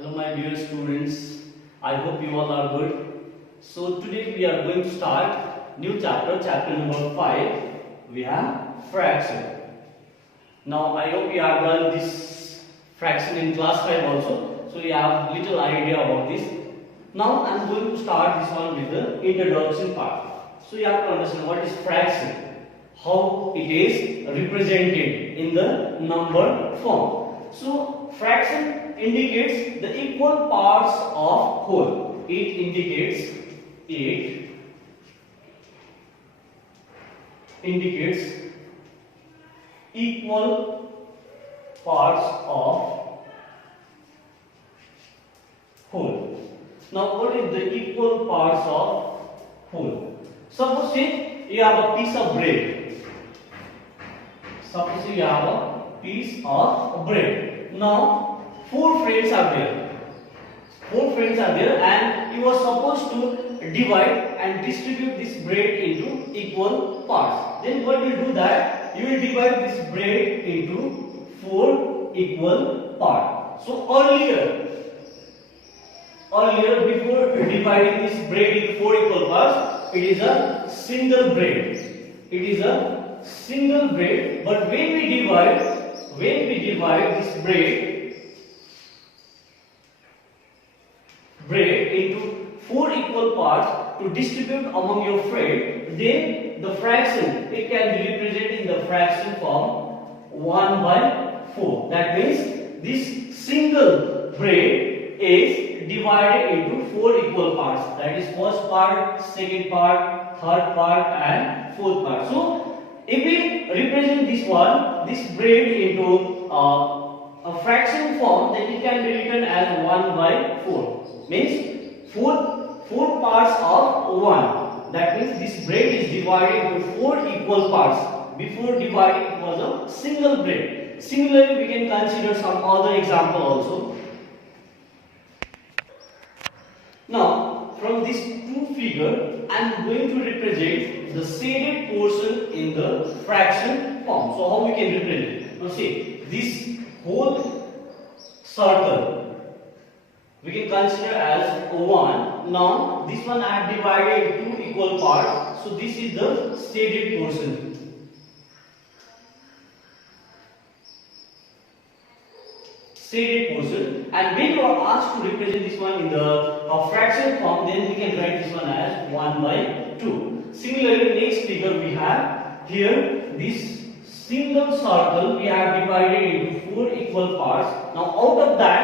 Hello my dear students, I hope you all are good. So today we are going to start new chapter number 5. We have fraction. Now I hope you have done this fraction in class 5 also. So you have little idea about this. Now I am going to start this one with the introduction part. So you have to understand what is fraction, how it is represented in the number form. So fraction indicates the equal parts of whole. It indicates equal parts of whole. Now what is the equal parts of whole? Suppose you have a piece of bread. Suppose you have a piece of bread. Now, four friends are there. And you are supposed to divide and distribute this bread into equal parts. Then what you do that? You will divide this bread into 4 equal parts. So earlier before dividing this bread into 4 equal parts, it is a single bread. But when we divide this bread into 4 equal parts to distribute among your friends, then the fraction, it can be represented in the fraction form 1/4. That means this single bread is divided into 4 equal parts. That is first part, second part, third part and fourth part. So if we represent this bread into a fraction form, then it can be written as 1/4. Means 4 parts of 1. That means this bread is divided into 4 equal parts. Before dividing, it was a single bread. Similarly, we can consider some other example also. Now, from this two figure, I am going to represent the shaded portion in the fraction form. So, how we can represent? Now, see, this whole circle we can consider as 1. Now, this one I have divided into 2 equal parts. So, this is the shaded portion. And when you are asked to represent this one in the fraction form, then we can write this one as 1/2. Similarly, next figure we have here this single circle we have divided into 4 equal parts. Now out of that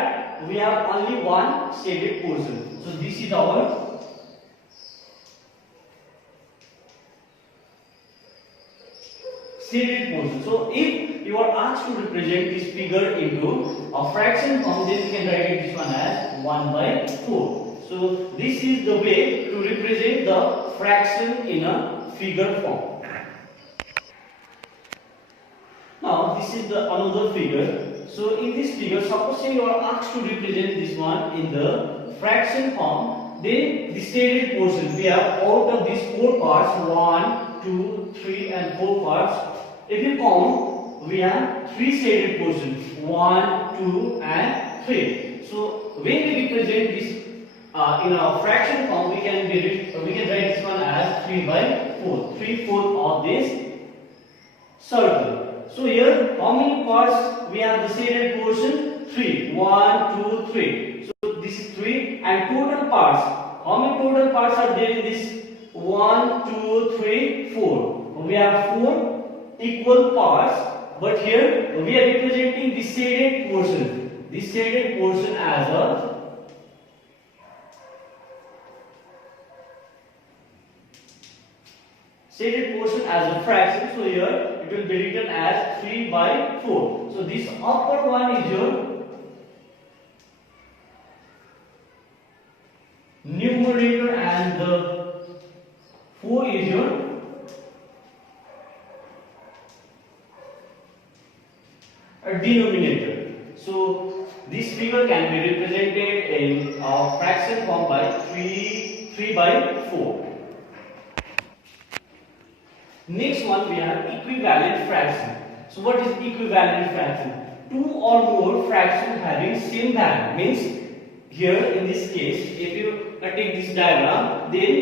we have only one shaded portion. So this is our shaded portion. So if you are asked to represent this figure into a fraction form, then you can write this one as 1/4. So this is the way to represent the fraction in a figure form. Now this is the another figure. So in this figure, suppose you are asked to represent this one in the fraction form, then the shaded portion we have out of these 4 parts, 1, 2, 3 and 4 parts. If you count, we have 3 shaded portions, 1, 2 and 3. So when we represent this in a fraction form, we can write this one as 3/4, 3/4 of this circle. So here, how many parts we have the shaded portion? 3. 1, 2, 3. So this is 3. And total parts. How many total parts are there in this? 1, 2, 3, 4. We have 4 equal parts. But here we are representing the shaded portion. This shaded portion as a fraction. So here it will be written as 3/4. So this upper one is your numerator and the 4 is your denominator. So this figure can be represented in a fraction form by 3/4. Next one we have equivalent fraction. So what is equivalent fraction? Two or more fractions having same value means here in this case, if you take this diagram, then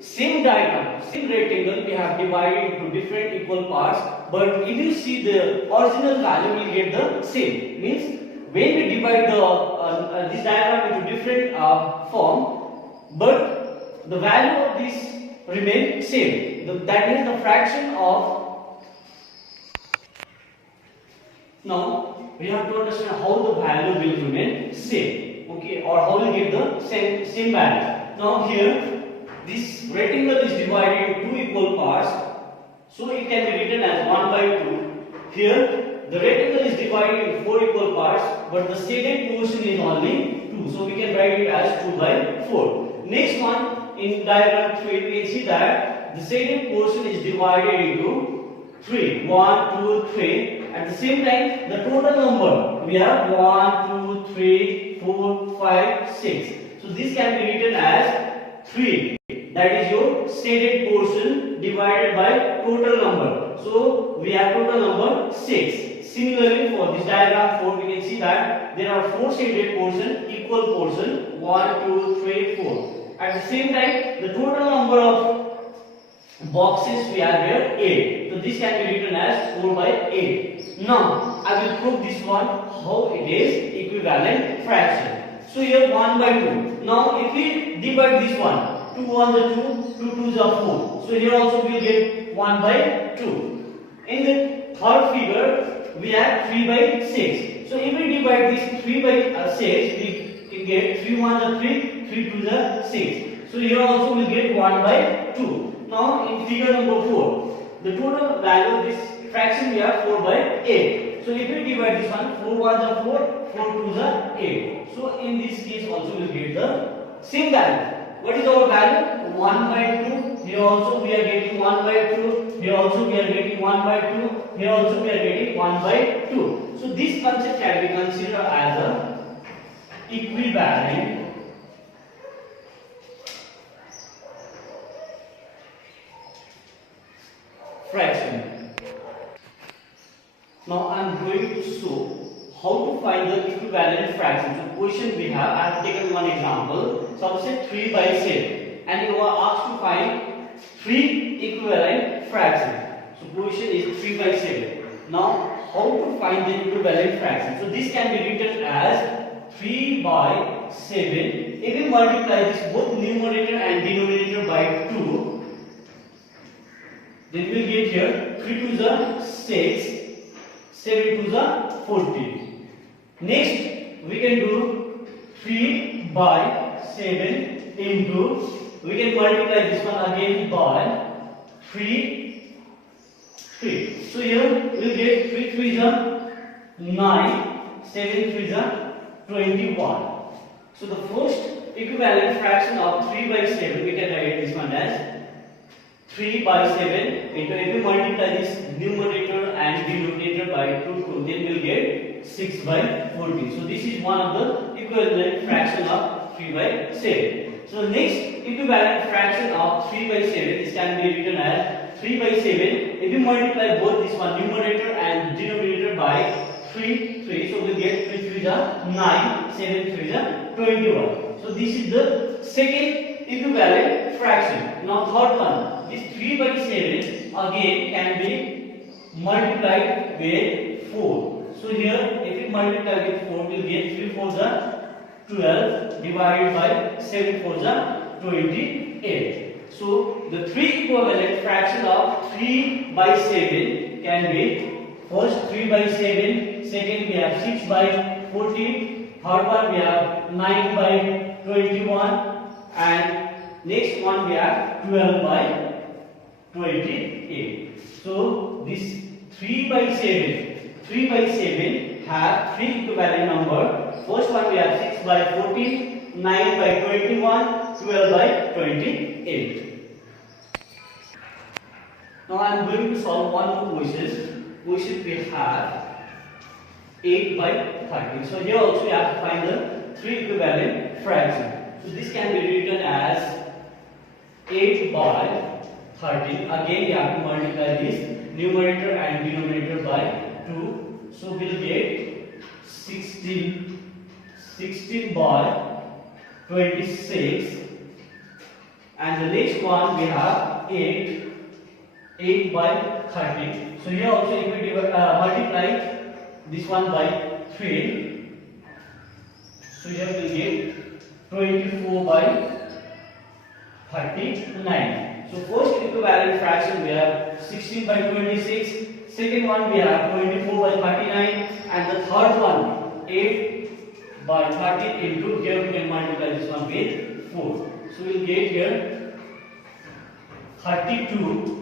same diagram, same rectangle we have divided into different equal parts, but if you see the original value will get the same. Means when we divide the this diagram into different form, but the value of this remain same. That means the fraction of. Now we have to understand how the value will remain same, okay, or how we get the same value. Now here this rectangle is divided into two equal parts, so it can be written as 1 by 2. Here the rectangle is divided into 4 equal parts, but the shaded portion is only 2, so we can write it as 2 by 4. Next one, in diagram 3 we can see that the shaded portion is divided into 3, 1, 2, 3. At the same time, the total number we have 1, 2, 3, 4, 5, 6. So this can be written as 3. That is your shaded portion divided by total number. So we have total number 6. Similarly, for this diagram 4, we can see that there are 4 shaded portion, equal portion 1, 2, 3, 4. At the same time, the total number of boxes we have here 8. So this can be written as 4 by 8. Now I will prove this one how it is equivalent fraction. So here 1 by 2. Now if we divide this one, 2 1 is 2, 2 2 is 4. So here also we will get 1 by 2. In the third figure we have 3 by 6. So if we divide this 3 by 6, we can get 3 1 is 3, 3 2 is 6. So here also we will get 1 by 2. Now in figure number 4, the total value of this fraction we have 4 by 8. So if we divide this one, 4 1 is 4, 4 2 is 8. So in this case also we will get the same value. What is our value? 1 by 2. Here also we are getting 1 by 2. Here also we are getting 1 by 2. Here also we are getting 1 by 2. So this concept can be considered as a equivalent fraction. Now I am going to show how to find the equivalent fraction. So question we have, I have taken one example. Suppose say 3 by 7, and you are asked to find 3 equivalent fractions. So question is 3 by 7. Now how to find the equivalent fraction? So this can be written as 3 by 7. If we multiply this both numerator and denominator by 2, then we will get here 3 2 is 6, 7 2 is 14. Next we can do 3 by 7 into, we can multiply this one again by 3. So here we will get 3 3 is 9, 7 3 is 21. So the first equivalent fraction of 3 by 7, we can write this one as 3 by 7 into, if we multiply this numerator and denominator by 2, then we will get 6 by 14. So this is one of the equivalent fraction of 3 by 7. So the next equivalent fraction of 3 by 7, this can be written as 3 by 7. If we multiply both this one numerator and denominator by 3, so we will get 3 3 is 9, 7 3 is 21. So this is the second equivalent fraction. Now third one, this 3 by 7 again can be multiplied with 4. So here if we multiply with 4, we will get 3 4 is 12 divided by 7 4 is 28. So the three equivalent fraction of 3 by 7 can be first 3 by 7, second we have 6 by 14, third one we have 9 by 21, and next one we have 12 by 28. So this 3 by 7 have three equivalent number. First one we have 6 by 14, 9 by 21, 12 by 28. Now I am going to solve one more question. Question we have 8 by 13. So here also we have to find the three equivalent fractions. So this can be written as 8 by 13. Again we have to multiply this numerator and denominator by 2. So we will get 16 by 26, and the next one we have 8 by 30. So here also if we multiply this one by 3, so here we will get 24 by 39. So first equivalent fraction we have 16 by 26, second one we have 24 by 39, and the third one 8 by 30 into, here we can multiply this one with 4. So we will get here 32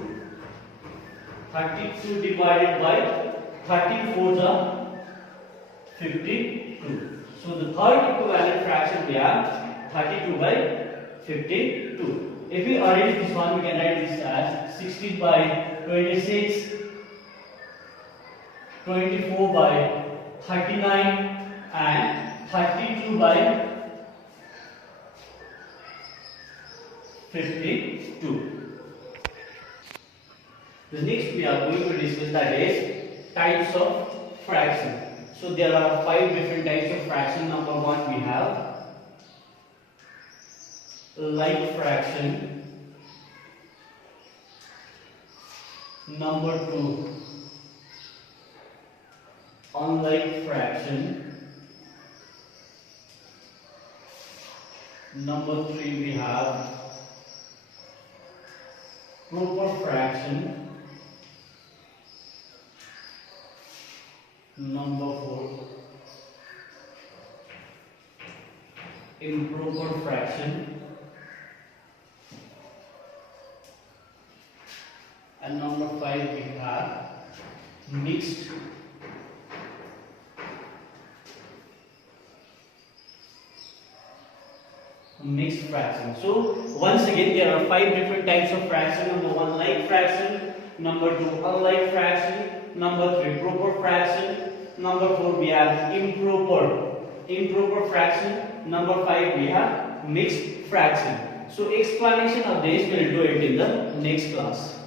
divided by 34 the 52. So the third equivalent fraction we have 32 by 52. If we arrange this one, we can write this as 16 by 26, 24 by 39, and 32 by 52. The next we are going to discuss, that is types of fraction. So there are 5 different types of fraction. Number 1 we have like fraction. Number 2 unlike fraction. Number 3 we have proper fraction. Number 4 improper fraction. And number 5 we have mixed fraction. So once again there are 5 different types of fraction. Number 1 like fraction, number 2 unlike fraction, number 3 proper fraction, number 4 we have improper fraction, number 5 we have mixed fraction. So explanation of this we will do it in the next class.